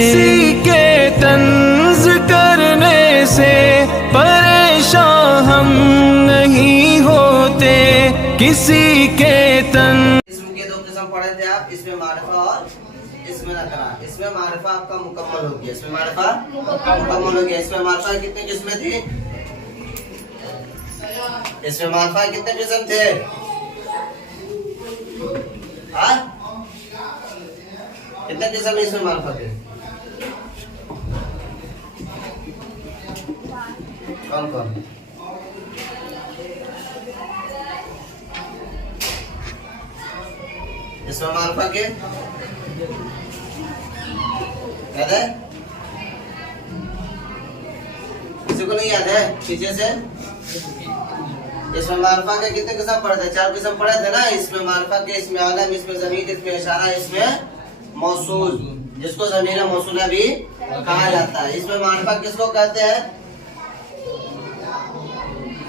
किसी के तंज करने से परेशान हम नहीं होते, किसी के इसम के दो किस्म पढ़े थे आप, इसमें मारिफा और इसमें नकरा। इसमें मारिफा आपका मुकम्मल हो गया, इसमें मारिफा मुकम्मल हो गया। इसमें मारिफा कितने किस्में थी? इसमें मारिफा कितने किस्म थे? हाँ, कितने किस्म इसमें मारिफा थे? कौन कौन? इसमें मारिफा के याद है? किसी को नहीं याद है? पीछे से इसमें मारिफा के कितने किस्म पढ़े थे? 4 किस्म पढ़े थे ना। इसमें मारिफा के, इसमें आलम, इसमें ज़मीर, इसमें इशारा, इसमें मौसूल, जिसको ज़मीर मौसूला भी कहा जाता है। इसमें मारिफा किसको कहते हैं?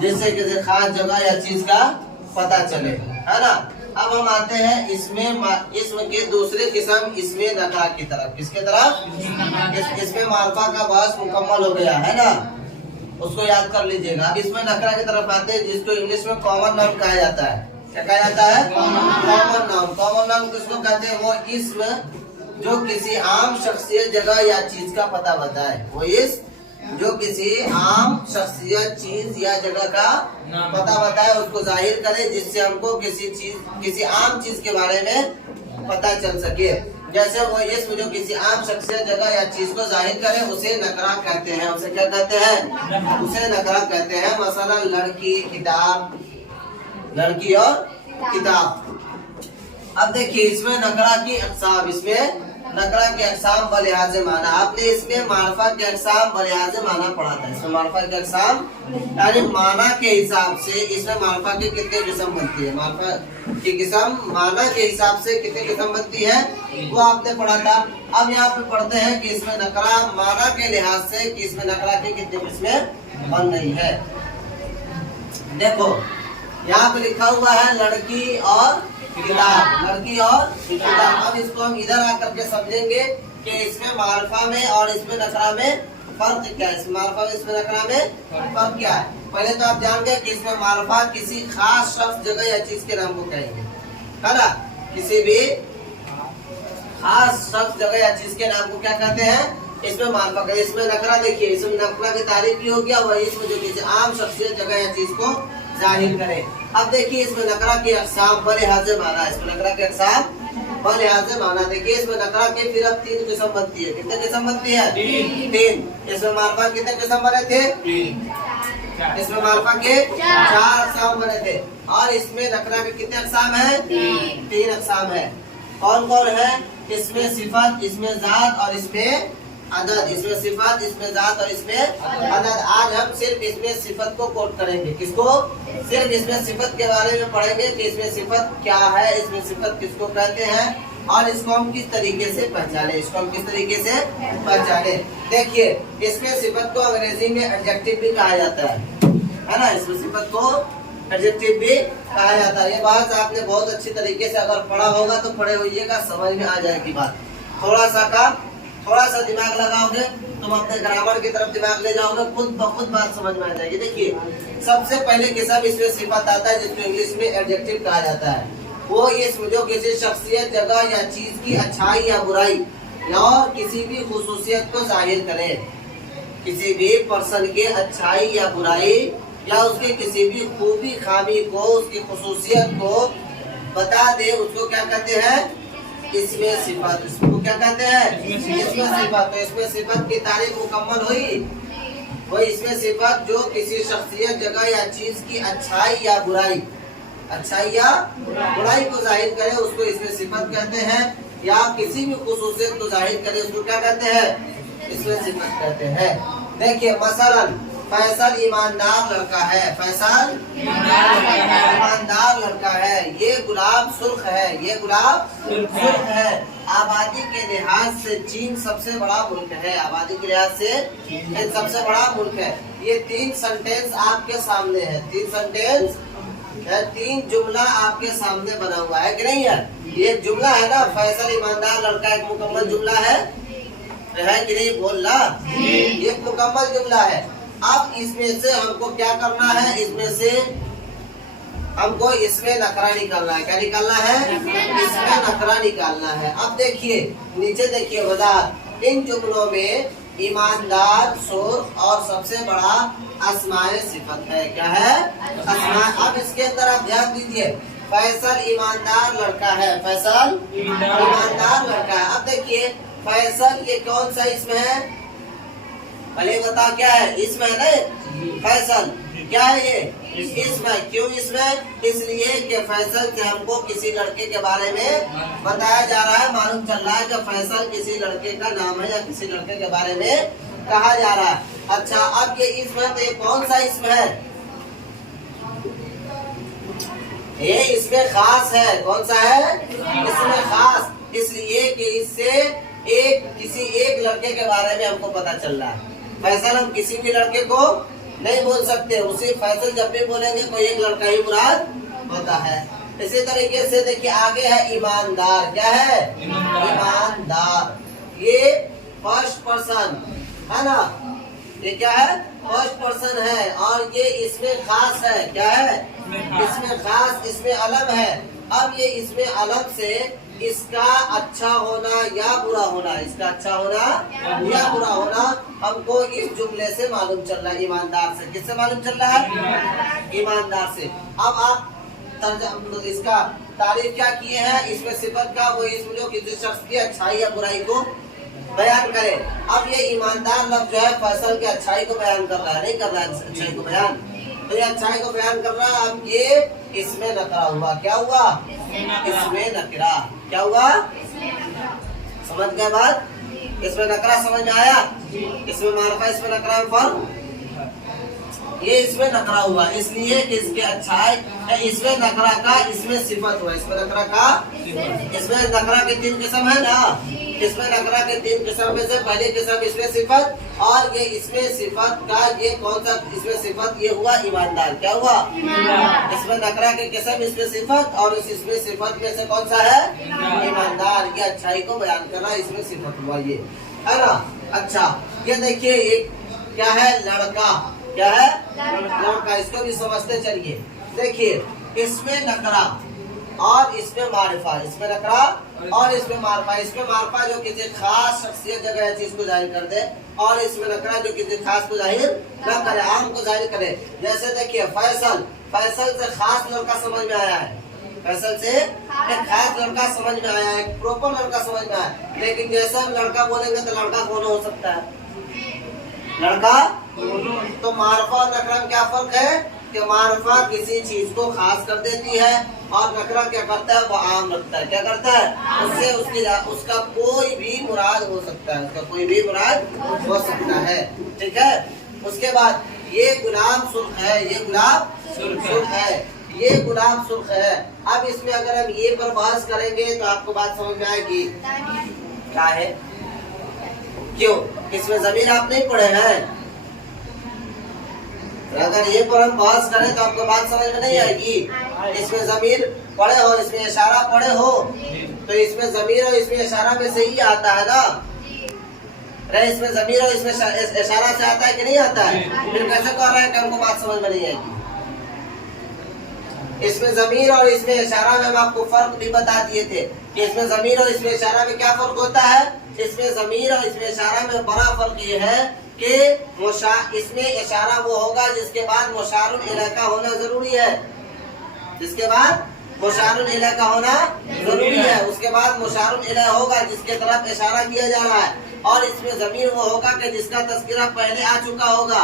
जिससे किसी खास जगह या चीज का पता चले, है ना। अब हम आते हैं इसमें के दूसरे किस्म, इसमें नकरा की तरफ। किसके तरफ? इसमें मारिफा का बहस मुकम्मल हो गया है ना, उसको याद कर लीजिएगा। अब इसमें नकरा की तरफ आते हैं, जिसको इंग्लिश में कॉमन नाउन कहा जाता है। क्या कहा जाता है? Common noun. कॉमन नाउन किसको कहते हैं? वो इसम जो किसी आम शख्सियत, जगह या चीज का पता बताए। वो इस जो किसी आम शख्सियत, चीज या जगह का पता बताए, उसको जाहिर करे, जिससे हमको किसी आम चीज के बारे में पता चल सके। जैसे वो इसम जो किसी आम शख्सियत, जगह या चीज को जाहिर करे, उसे नकरा कहते हैं। उसे क्या कहते हैं? उसे नकरा कहते हैं। मसलन लड़की, किताब, लड़की और किताब। अब देखिए इसमें नकरा की अक़साम, इसमें नकरा के अक़साम बलिहाज़े माना। आपने इसमें मारिफा के अक़साम बलिहाज़े माना पढ़ा था। इसमें मारिफा के अक़साम यानी माना के हिसाब से इसमें मारिफा की कितने किस्म बनती है? मारिफा की किस्म माना के हिसाब से कितने किस्म बनती है, वो आपने पढ़ा था। अब यहाँ पे पढ़ते हैं कि इसमें नकरा माना के लिहाज से कि इसमें नकरा की कितनी किस्में बन रही है। देखो यहाँ पे लिखा हुआ है लड़की और किताब, लड़की और किताब। अब इसको हम इधर आकर के समझेंगे कि इसमें मारिफा में और इसमें नकरा में फर्क क्या है। इसमें मारिफा में, इसमें नकरा में फर्क क्या है? पहले तो आप जान गए कि इसमें मारिफा किसी खास शख्स, जगह या चीज के नाम को कहेंगे, है ना। किसी भी खास शख्स, जगह या चीज के नाम को क्या कहते हैं? इसमें मारिफा कहते हैं। इसमें नकरा देखिए, इसमें नकरा की तारीफ भी हो गया, वही इसमें जो किसी आम शख्सियत, जगह या चीज को जाहिर करे। अब देखिए इसमें नकरा के अक़साम बलिहाज़े माना। इसमें नकरा के अक़साम बलिहाज़े माना। देखिए इसमें नकरा के फिर अब 3 किस्म बनती है। कितने किस्म बनती है? 3। इसमें मारिफा कितने किस्म बने थे? 3। इसमें मारिफा के 4 अक़साम बने थे। और इसमें नकरा के कितने अक़साम है? 3 अक़साम है। कौन कौन है? इसमें सिफत, इसमें जात और इसमें अदद। इसमें सिफत, इसमें जात और इसमें अदद। आज हम सिर्फ इसमें सिफत को कोट करेंगे। किसको? सिर्फ इसमें सिफत के बारे में पढ़ेंगे कि इसमें सिफत क्या है, इसमें सिफत किसको कहते हैं और इसको हम किस तरीके से पहचाने, इसको हम किस तरीके से पहचाने। देखिए इसमें सिफत को अंग्रेजी में एडजेक्टिव भी कहा जाता है ना। इसमें सिफत को एडजेक्टिव भी कहा जाता है। ये बात आपने बहुत अच्छी तरीके से अगर पढ़ा होगा तो पढ़े होइएगा, समझ में आ जाएगी बात। थोड़ा सा दिमाग लगाओगे, तुम अपने ग्रामर की तरफ दिमाग ले जाओगे, खुद ब खुद बात समझ में आ जाएगी। देखिए सबसे पहले किस्म इसमें सिफत आता है, जिसको इंग्लिश में एडजेक्टिव कहा जाता है। वो इसमें जो किसी शख्सियत, जगह या चीज की अच्छाई या बुराई और किसी भी खुसूसियत को जाहिर करे। किसी भी पर्सन के अच्छाई या बुराई या उसके किसी भी खूबी खामी को, उसकी खुसूसियत को बता दे, उसको क्या कहते हैं? इसमें सिफत। इसको क्या कहते हैं? इसमें सिफत। तो इसमें सिफत की तारीफ मुकम्मल हुई। वही इसमें सिफत जो किसी शख्सियत, जगह या चीज की अच्छाई या बुराई को जाहिर करे, उसको इसमें सिफत कहते हैं। या किसी भी खुसूसियत को जाहिर करे, उसको क्या कहते हैं? इसमें सिफत कहते हैं। देखिए मसलन फैसल ईमानदार लड़का है। फैसल ईमानदार लड़का है। ये गुलाब सुर्ख है। ये गुलाब सुर्ख है। आबादी के लिहाज से चीन सबसे बड़ा मुल्क है। आबादी के लिहाज से चीन सबसे बड़ा मुल्क है। ये 3 सेंटेंस आपके सामने है। 3 सेंटेंस, 3 जुमला आपके सामने बना हुआ है कि नहीं है? ये जुमला है ना, फैसल ईमानदार लड़का एक मुकम्मल जुमला है। है कि नहीं, बोलना ये मुकम्मल जुमला है। अब इसमें से हमको क्या करना है, इसमें से हमको इसमें नखरा निकालना है। क्या निकालना है, इसमें नखरा निकालना है। अब देखिए नीचे देखिए वजाहत, इन जुमलों में ईमानदार, सुर और सबसे बड़ा अस्माए सिफत है। क्या है, अस्माए। अब इसके अंदर आप ध्यान दीजिए, फैसल ईमानदार लड़का है, फैसल ईमानदार लड़का है। अब देखिए फैसल ये कौन सा इसमें है, पहले बता क्या है, इसमें है ना फैसल, क्या है ये इसमें। क्यों इसमें, इसलिए कि फैसल से हमको किसी लड़के के बारे में बताया जा रहा है, मालूम चल रहा है कि फैसल किसी लड़के का नाम है या किसी लड़के के बारे में कहा जा रहा है। अच्छा अब ये इसमें, तो ये कौन सा इसमें है, ये इसमें खास है। कौन सा है, इसमें खास, इसलिए कि इससे किसी एक लड़के के बारे में हमको पता चल रहा है। फैसल हम किसी भी लड़के को नहीं बोल सकते, उसी फैसल जब भी बोलेंगे कोई एक लड़का ही मुराद होता है। इसी तरीके से देखिए आगे है ईमानदार। क्या है, ईमानदार, ये फर्स्ट पर्सन है ना, ये क्या है, फर्स्ट पर्सन है और ये इसमें खास है। क्या है, इसमें खास, इसमें अलम है। अब ये इसमें अलम से इसका अच्छा होना या बुरा होना, इसका अच्छा होना या बुरा होना हमको इस जुमले से मालूम चल रहा है, ईमानदार से। किससे मालूम चल रहा है, ईमानदार से। अब आप इसका तारीफ क्या किए हैं, इसमें सिफत का वो इसमें जो किसी शख्स की अच्छाई या बुराई को बयान करे। अब ये ईमानदार लफ्ज़ जो है फैसल की अच्छाई को बयान कर रहा है, नहीं कर रहा है अच्छाई को बयान, तो ये अच्छाई को बयान कर रहा है। अब ये इसमें नकरा हुआ। क्या हुआ, इसमें नकरा। क्या हुआ, समझ गए बात, इसमें नकरा समझ में आया, इसमें मारफा इसमें नकरा में फर्क, ये इसमें नकरा हुआ इसलिए कि इसके अच्छाई, इसमें नकरा का इसमें सिफत हुआ। इसमें नकरा का, इसमें नकरा के तीन किस्म है ना, इसमें नकरा के तीन किस्म में से पहली किस्म इसमें सिफत, और ये इसमें सिफत का ये कौन सा इसमें सिफत, ये हुआ ईमानदार। क्या हुआ, इसमें नकरा के किस्म इसमें सिफत, और इसमें सिफत में से कौन सा है, ईमानदार। ये अच्छाई को बयान करना इसमें सिफत हुआ, ये है ना। अच्छा ये देखिए एक क्या है, लड़का। क्या है, लड़का। इसको भी समझते चलिए। देखिए इसमें नकरा और इसमें मारिफा, इसमें नकरा और इसमें मारिफा। इसमें मारिफा जो किसी खास शख्सियत जगह चीज को जाहिर कर दे, और इसमें नकरा जो किसी खास को जाहिर न करे, आम को जाहिर करे। जैसे देखिए फैसल, फैसल से खास लड़का समझ में आया है, फैसल से एक खास लड़का समझ में आया है, प्रॉपर लड़का समझ में आया। लेकिन जैसे हम लड़का बोलेंगे तो लड़का कौन हो सकता है, लड़का। तो मारफा और नकरा में क्या फर्क है कि मारफा किसी चीज को खास कर देती है और नकरा क्या करता है, वो आम रखता है। क्या करता है, उससे उसका कोई भी मुराद हो सकता है, उसका कोई भी मुराद हो सकता है। ठीक है। उसके बाद ये गुलाब सुर्ख है, ये गुलाब सुर्ख है, ये गुलाब सुर्ख है। अब इसमें अगर हम ये पर बहस करेंगे तो आपको बात समझ में आएगी क्या है, क्यों, इसमें जमीर आप नहीं पढ़े हैं। अगर ये पर हम बहस करें तो आपको बात समझ में नहीं आएगी। इसमें जमीर पढ़े हो, इसमें इशारा पढ़े हो, तो इसमें जमीर और इसमें इशारा में से ही आता है ना। अरे इसमें जमीर और इसमें इशारा से आता है कि नहीं आता है, फिर कैसे कह रहे हैं कि हमको बात समझ में नहीं आएगी। इसमें जमीर और इसमें इशारा में हम आपको फर्क भी बता दिए थे कि इसमें जमीर और इसमें इशारा में क्या फर्क होता है। इसमें जमीर और इसमें इशारा में बड़ा फर्क ये है कि इसमें इशारा वो होगा जिसके बाद मुशारुल इलैह का होना जरूरी है, जिसके बाद मुशारुल इलैह का होना जरूरी है। उसके बाद मुशारुल इलैह होगा जिसके तरफ इशारा किया जा रहा है, और इसमें जमीर वो होगा कि जिसका तस्कीरा पहले आ चुका होगा,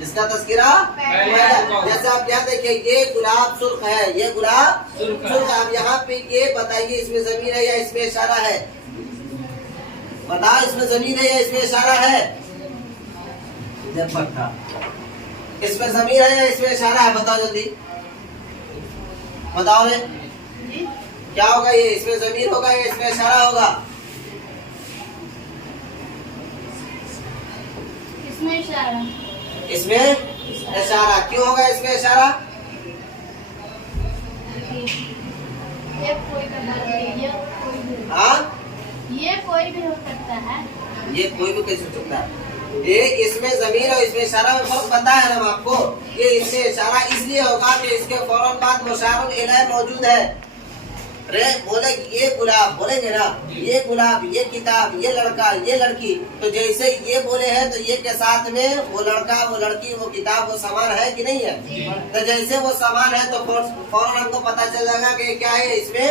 जिसका तस्कीरा जैसे आप यहाँ देखिए ये गुलाब सुर्ख है, ये गुलाब सुर्ख। आप यहाँ पे ये बताइए इसमें जमीर है या इसमें इशारा है, बताओ इसमें जमीर है या इसमें इशारा है। इसमें जमीर है या इसमें इशारा है, बताओ जल्दी बताओ है क्या होगा, ये इसमें जमीर होगा या इसमें इशारा होगा। इसमें इशारा, इसमें इशारा। क्यों होगा इसमें इशारा, ये कोई का बात नहीं है, कोई हाँ ये कोई भी हो सकता है। ये कोई भी कैसे सकता है? ये इसमें ज़मीर और इसमें इशारा में फर्क पता है ना आपको? ये इसमें इशारा इसलिए होगा कि इसके फौरन बाद मुशारुल इलैह मौजूद है। अरे बोले ये गुलाब, बोलेंगे ना ये गुलाब, ये किताब, ये लड़का, ये लड़की, तो जैसे ये बोले हैं तो ये के साथ में वो लड़का, वो लड़की, वो किताब, वो सामान है कि नहीं है? तो जैसे वो सामान है तो फौरन हमको पता चल जाएगा कि क्या है, इसमें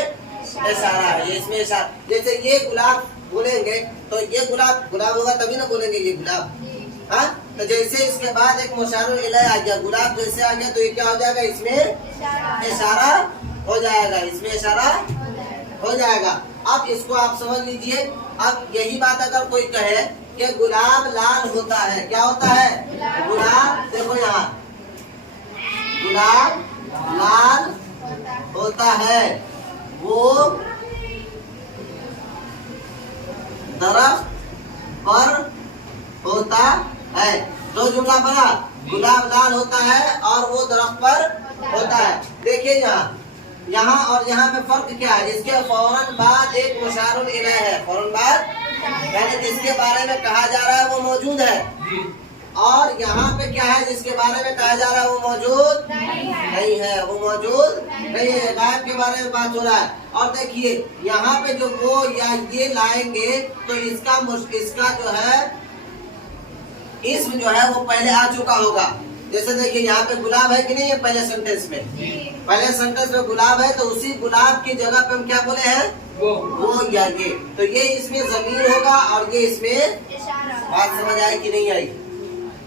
इशारा है, ये इसमें इशारा। जैसे ये गुलाब बोलेंगे तो ये गुलाब गुलाब होगा तभी ना बोलेंगे ये गुलाब। हाँ, तो जैसे इसके बाद एक मुशारुल इलैह आ गया, गुलाब जैसे आ गया तो ये क्या हो जाएगा, इसमें इशारा हो जाएगा, इसमें इशारा हो जाएगा। अब इसको आप समझ लीजिए। अब यही बात अगर कोई कहे कि गुलाब लाल होता है, क्या होता है? गुलाब, देखो यहाँ गुलाब लाल होता है, वो दरख्त पर होता है। दो जुमला बना, गुलाब लाल होता है और वो दरख्त पर होता है। देखिए यहाँ और यहाँ पे फर्क क्या है? इसके फौरन बाद एक मुशारुल इलैह है, फौरन बाद यानी जिसके बारे में कहा जा रहा है वो मौजूद है, और यहाँ पे क्या है जिसके बारे में कहा जा रहा है वो मौजूद नहीं है, वो मौजूद नहीं है, गायब के बारे में बात हो रहा है। और देखिए यहाँ पे जो वो या ये लाएंगे तो इसका जो है इसम जो है वो पहले आ चुका होगा। जैसे देखिए यहाँ पे गुलाब है कि नहीं है, पहले सेंटेंस में, पहले सेंटेंस में गुलाब है तो उसी गुलाब की जगह पे हम क्या बोले हैं, वो या ये, तो ये इसमें ज़मीर होगा और ये इसमें बात समझ आई कि नहीं आई?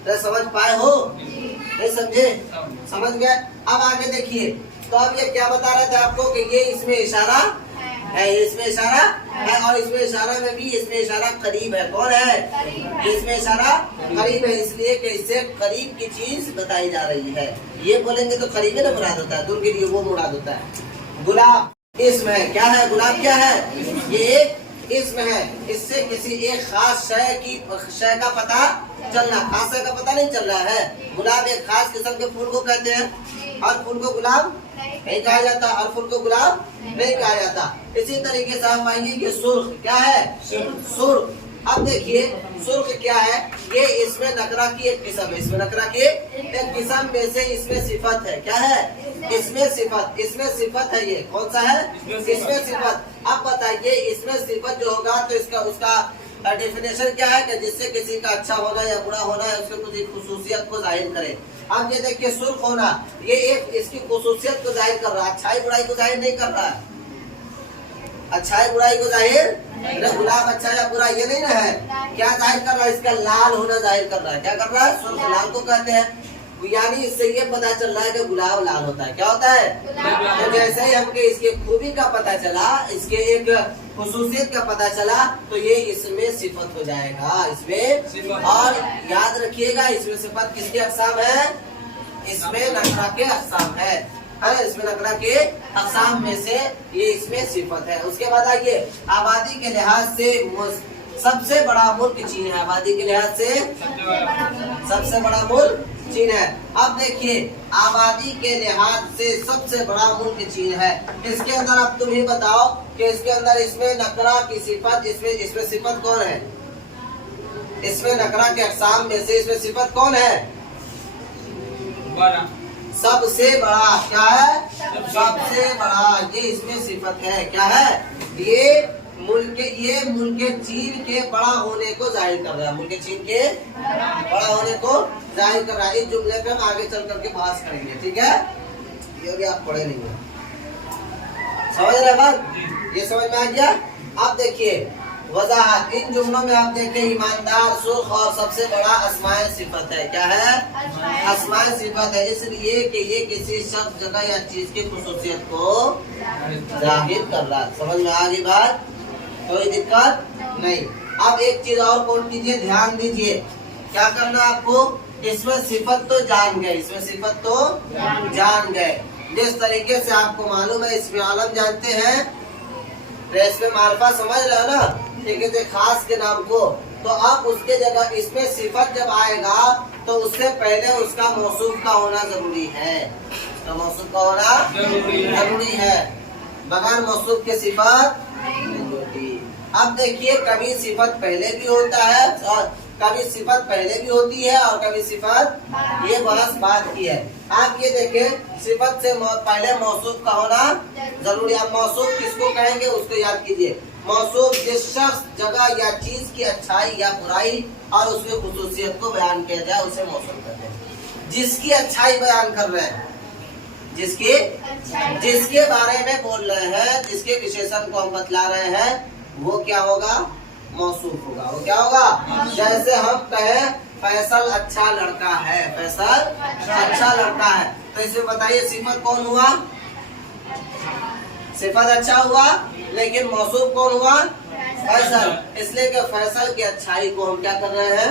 तो समझ पाए हो? नहीं समझे? समझ गए? अब आगे देखिए, तो अब ये क्या बता रहे थे आपको कि ये इसमें इशारा है, इसमें इशारा है, और इसमें इशारा में भी इसमें इशारा करीब है। कौन है? इसमें इशारा करीब है, इसलिए कि इससे करीब की चीज बताई जा रही है। ये बोलेंगे तो करीब है ना मुराद होता है, दूर के लिए वो मुराद होता है। गुलाब इसम है, क्या है? गुलाब क्या है? ये एक इसम है, इससे किसी एक खास शय का पता चलना, खास शय का पता नहीं चल रहा है। गुलाब एक खास किस्म के फूल को कहते हैं, हर फूल को गुलाब नहीं कहा जाता, हर फूल को गुलाब नहीं कहा जाता। इसी तरीके से हम पाएंगे कि सुर्ख क्या है? सुर्ख। अब देखिए सुर्ख क्या है? ये इसमें नकरा की एक किस्म है, इसमें नकरा की एक किस्म में से इसमें सिफत है। क्या है? इसमें सिफत, इसमें सिफत है। ये कौन सा है? इसमें सिफत। अब बताइए इसमें सिफत जो होगा तो इसका उसका डेफिनेशन क्या है कि जिससे किसी का अच्छा होना या बुरा होना है उसके कुछ खुसूसियत को जाहिर करे। अब ये देखिए सुर्ख होना, ये एक इसकी खुसूसियत को जाहिर कर रहा है, अच्छाई बुराई को जाहिर नहीं कर रहा है, अच्छाई बुराई को जाहिर, गुलाब अच्छा या बुरा ये नहीं ना है, क्या जाहिर कर रहा है? इसका लाल होना जाहिर कर रहा है। क्या कर रहा है? सुर्ख लाल को कहते हैं। यानी इससे ये पता चल रहा है कि गुलाब लाल होता है। क्या होता है? तो जैसे ही हमके इसके खूबी का पता चला, इसके एक खुसूसियत का पता चला, तो ये इसमें सिफत हो जाएगा, इसमें। और याद रखिएगा इसमें सिफत किसके अक़साम है? इसमें नकरा के अक़साम है, इसमें नकरा के अक़साम में से ये इसमें सिफत है। उसके बाद आइए, आबादी के लिहाज से सबसे बड़ा मुल्क चीन है, आबादी के लिहाज से सबसे बड़ा मुल्क चीन है। अब देखिए आबादी के लिहाज से सबसे बड़ा मुल्क चीन है। इसके अंदर अब तुम ही बताओ कि इसके अंदर इसमें नकरा की सिफत, इसमें सिफत कौन है? इसमें नकरा के अक़साम में से इसमें सिफत कौन है? सबसे बड़ा। क्या है? सबसे बड़ा, ये इसमें सिफत है। क्या है? ये मुल्क चीन के बड़ा होने को जाहिर कर रहा है, मुल्क चीन के बड़ा होने को जाहिर कर रहा है। इस जुमले पे हम आगे चल करके बहस करेंगे, ठीक है? ये भी आप पढ़े नहीं है, समझ रहे बात? ये समझ में आ गया? अब देखिए वजाहत, इन जुमलों में आप देखें ईमानदार, सुर्ख और सबसे बड़ा अस्माए सिफत है। क्या है? अस्माए सिफत है, इसलिए कि ये किसी शख्स, जगह या चीज की खुसूसियत को जाहिर कर रहा है। समझ में आ गई बात? कोई दिक्कत नहीं। अब एक चीज और नोट कीजिए, ध्यान दीजिए, क्या करना आपको? इसमें सिफत तो जान गए, इसमें सिफत तो जान गए। जिस तरीके से आपको मालूम है इसमें आलम जानते हैं, इसमें मार्फा समझ रहे हो ना, ठीक है, खास के नाम को। तो अब उसके जगह इसमें सिफत जब आएगा तो उससे पहले उसका मौसूफ का होना जरूरी है, तो मौसूफ का होना जरूरी है, बगैर मौसूफ के सिफत नहीं होती। अब देखिए कभी सिफत पहले भी होता है और कभी सिफत पहले भी होती है और कभी सिफत ये बहस बात की है। आप ये देखें सिफत से पहले मौसूफ का होना जरूरी। आप मौसूफ किसको कहेंगे उसको याद कीजिए। मौसूफ जिस शख्स जगह या चीज की अच्छाई या बुराई और उसकी खुसूसियत को बयान किया जाए उसे मौसूफ कहते हैं। जिसकी अच्छाई बयान कर रहे हैं, जिसके बारे में बोल रहे हैं, जिसके विशेषण को हम बतला रहे हैं, वो क्या होगा? मौसूफ होगा। वो क्या होगा? जैसे हम कहें फैसल अच्छा लड़का है, फैसल अच्छा लड़का है, तो इसमें बताइए सिफत कौन हुआ? सिफत अच्छा हुआ, लेकिन मौसूफ कौन हुआ? फैसल। इसलिए कि फैसल की अच्छाई को हम क्या कर रहे हैं?